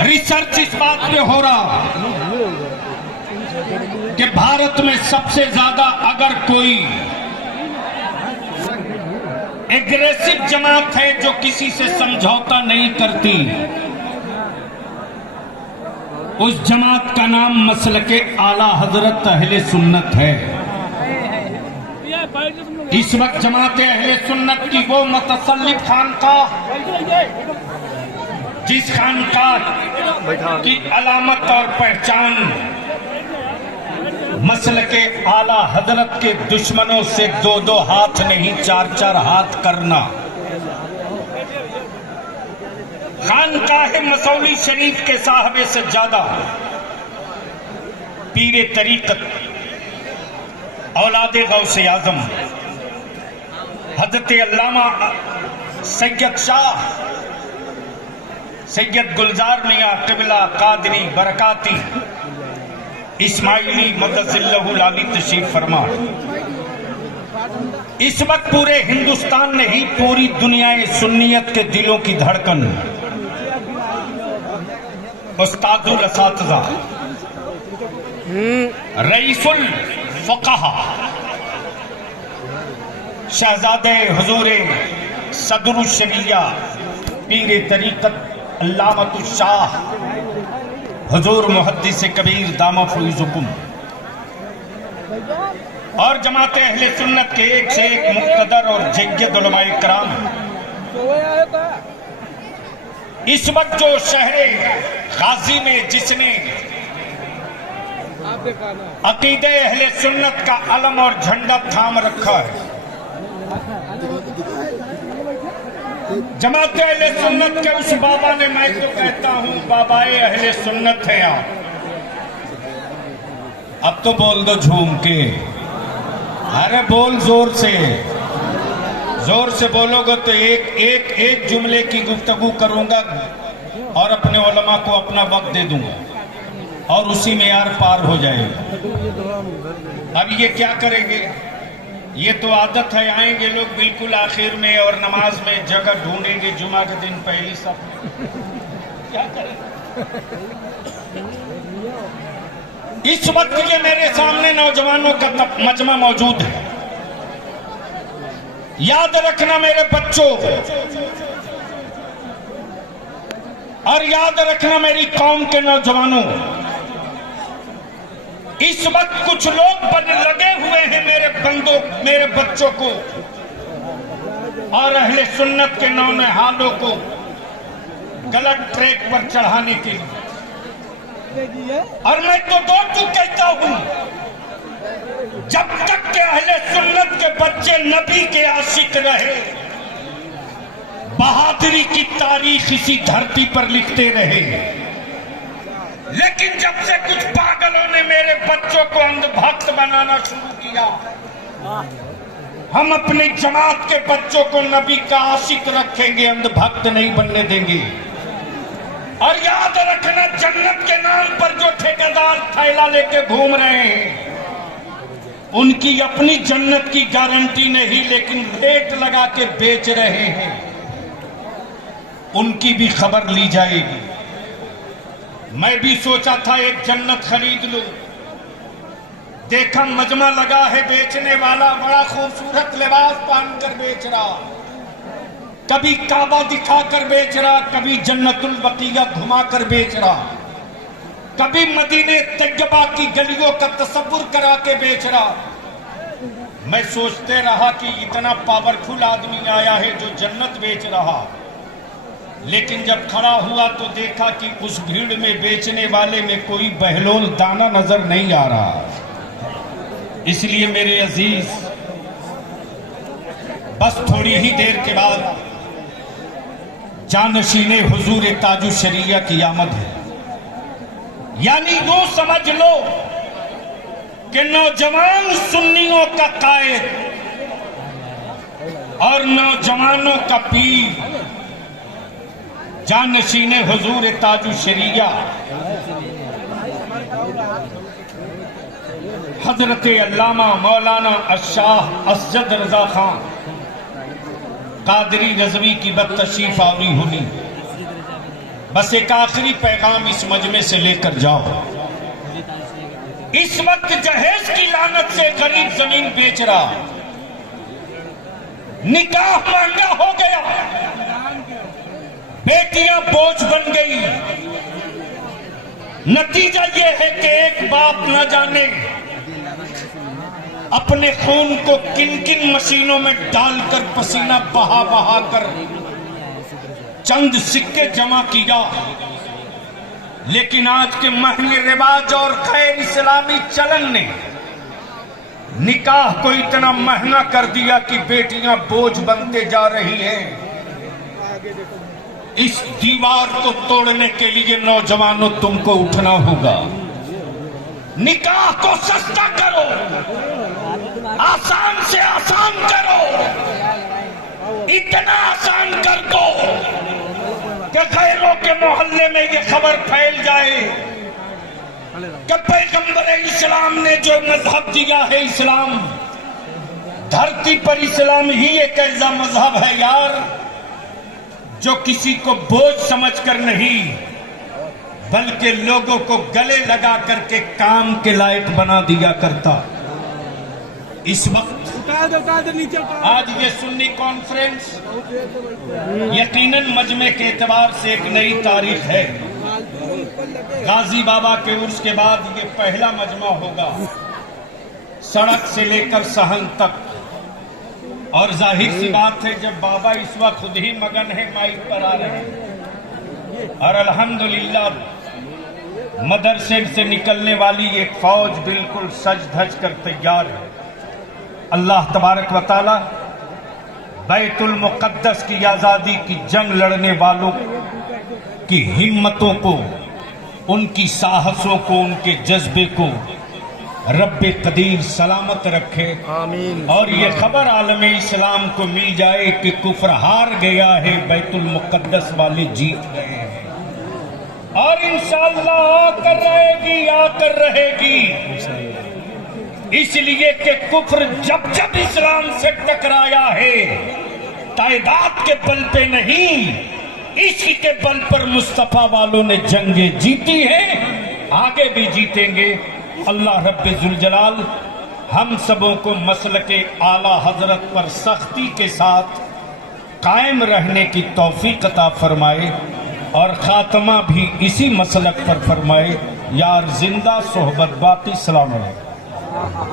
Research इस बात पे हो रहा कि भारत में सबसे ज्यादा अगर कोई एग्रेसिव जमात है जो किसी से समझौता नहीं करती, उस जमात का नाम मसलके आला हजरत अहले सुन्नत है। इस वक्त जमात अहले सुन्नत की वो मुतसल्लिफ खानकाह, जिस खानकाह की अलामत और पहचान मसलके आला हजरत के दुश्मनों से 2-2 हाथ नहीं 4-4 हाथ करना, खानकाह मसौली शरीफ के साहबे से ज्यादा पीरे तरीकत औलादे गौसे आजम हजरत अल्लामा सैयद शाह सैयद गुलजार मियां क़िबला कादरी बरकाती इस्माइली मदजिल्लहुल आली तशरीफ फरमा। इस वक्त पूरे हिंदुस्तान ने ही पूरी दुनिया सुन्नियत के दिलों की धड़कन उस्तादुल असातिज़ा रईसुल फ़क़हा शहजादे हुज़ूरे सदरुल शरिया पीरे तरीक़त अल्लामतुल शाह हुजूर मुहद्दिस कबीर दामा फुज़ुकुम और जमात अहले सुन्नत के एक से एक मुक़्तदर और जय्यद उलमाए कराम इस वक्त जो शहरे गाजी में जिसने अकीदे अहले सुन्नत का अलम और झंडा थाम रखा है, जमात अहले सुन्नत के उस बाबा ने, मैं तो कहता हूं बाबाए अहले सुन्नत है आप। अब तो बोल दो झूम के, अरे बोल जोर से बोलोगे तो एक जुमले की गुफ्तगू करूंगा और अपने उलमा को अपना वक्त दे दूंगा और उसी में यार पार हो जाएगा। अब ये क्या करेंगे, ये तो आदत है, आएंगे लोग बिल्कुल आखिर में और नमाज में जगह ढूंढेंगे जुमा के दिन पहली सब क्या करें। इस वक्त ये मेरे सामने नौजवानों का मजमा मौजूद है। याद रखना मेरे बच्चों और याद रखना मेरी कौम के नौजवानों, इस वक्त कुछ लोग लगे हुए हैं मेरे बंदों मेरे बच्चों को और अहले सुन्नत के नौनिहालों को गलत ट्रैक पर चढ़ाने के लिए। और मैं तो दो चुप कहता हूं, जब तक के अहले सुन्नत के बच्चे नबी के आशिक रहे, बहादुरी की तारीख इसी धरती पर लिखते रहे। लेकिन जब से कुछ पागलों ने मेरे बच्चों को अंधभक्त बनाना शुरू किया, हम अपनी जमात के बच्चों को नबी का आशिक रखेंगे, अंधभक्त नहीं बनने देंगे। और याद रखना, जन्नत के नाम पर जो ठेकेदार थैला लेके घूम रहे हैं, उनकी अपनी जन्नत की गारंटी नहीं, लेकिन रेट लगा के बेच रहे हैं, उनकी भी खबर ली जाएगी। मैं भी सोचा था एक जन्नत खरीद लूं, देखा मजमा लगा है बेचने वाला बड़ा खूबसूरत लिबास पहनकर बेच रहा, कभी काबा दिखाकर बेच रहा, कभी जन्नतुल बकीया घुमाकर बेच रहा, कभी मदीने तैयबा की गलियों का तसव्वुर करा के बेच रहा। मैं सोचते रहा कि इतना पावरफुल आदमी आया है जो जन्नत बेच रहा, लेकिन जब खड़ा हुआ तो देखा कि उस भीड़ में बेचने वाले में कोई बहलोल दाना नजर नहीं आ रहा। इसलिए मेरे अजीज, बस थोड़ी ही देर के बाद जानशीने हुजूर ताजु शरिया की आमद है। यानी यूं समझ लो कि नौजवान सुन्नियों का कायद और नौजवानों का पीर जानशीने हुजूर ताजु शरिया हजरत अल्लामा मौलाना अशाह असजद रजा खान कादरी रज़वी की बदतशरीफ आवरी होनी। बस एक आखिरी पैगाम इस मजमे से लेकर जाओ। इस वक्त जहेज की लानत से गरीब जमीन बेच रहा, निकाह महंगा हो गया, बेटियां बोझ बन गई। नतीजा यह है कि एक बाप न जाने अपने खून को किन किन मशीनों में डालकर पसीना बहा बहा कर चंद सिक्के जमा किया, लेकिन आज के महंगे रिवाज और गैर इस्लामी चलन ने निकाह को इतना महंगा कर दिया कि बेटियां बोझ बनते जा रही हैं। इस दीवार को तोड़ने के लिए नौजवानों तुमको उठना होगा। निकाह को सस्ता करो, आसान से आसान करो, इतना आसान कर दो कि गैरों के मोहल्ले में ये खबर फैल जाए कि पैगंबर इस्लाम ने जो मजहब दिया है, इस्लाम धरती पर इस्लाम ही एक ऐसा मजहब है यार जो किसी को बोझ समझकर नहीं बल्कि लोगों को गले लगा करके काम के लायक बना दिया करता। इस वक्त आज ये सुन्नी कॉन्फ्रेंस यकीनन मजमे के एतबार से एक नई तारीख है। गाजी बाबा के उर्स के बाद ये पहला मजमा होगा, सड़क से लेकर सहन तक। और जाहिर सी बात है जब बाबा इस वक्त खुद ही मगन है माइक पर आ रहे हैं और अल्हम्दुलिल्लाह मदरसे से निकलने वाली एक फौज बिल्कुल सज धज कर तैयार है। अल्लाह तबारक व तआला बैतुल मुक़द्दस की आज़ादी की जंग लड़ने वालों की हिम्मतों को, उनकी साहसों को, उनके जज्बे को रब्बे कदीर सलामत रखे। आमीन। और ये खबर आलमे इस्लाम को मिल जाए कि कुफ्र हार गया है, बैतुल मुक़द्दस वाले जीत गए हैं। और इंशाअल्लाह आकर रहेगी। इसलिए कि कुफ्र जब जब इस्लाम से टकराया है, तादाद के बल पे नहीं, इश्क के बल पर मुस्तफा वालों ने जंगें जीती हैं, आगे भी जीतेंगे। अल्लाह रब्बे जुल जलाल हम सबों को मसलके आला हजरत पर सख्ती के साथ कायम रहने की तौफीक अता फरमाए और खात्मा भी इसी मसलक पर फरमाए। यार जिंदा सोहबत बाकी। सलाम अलैकुम।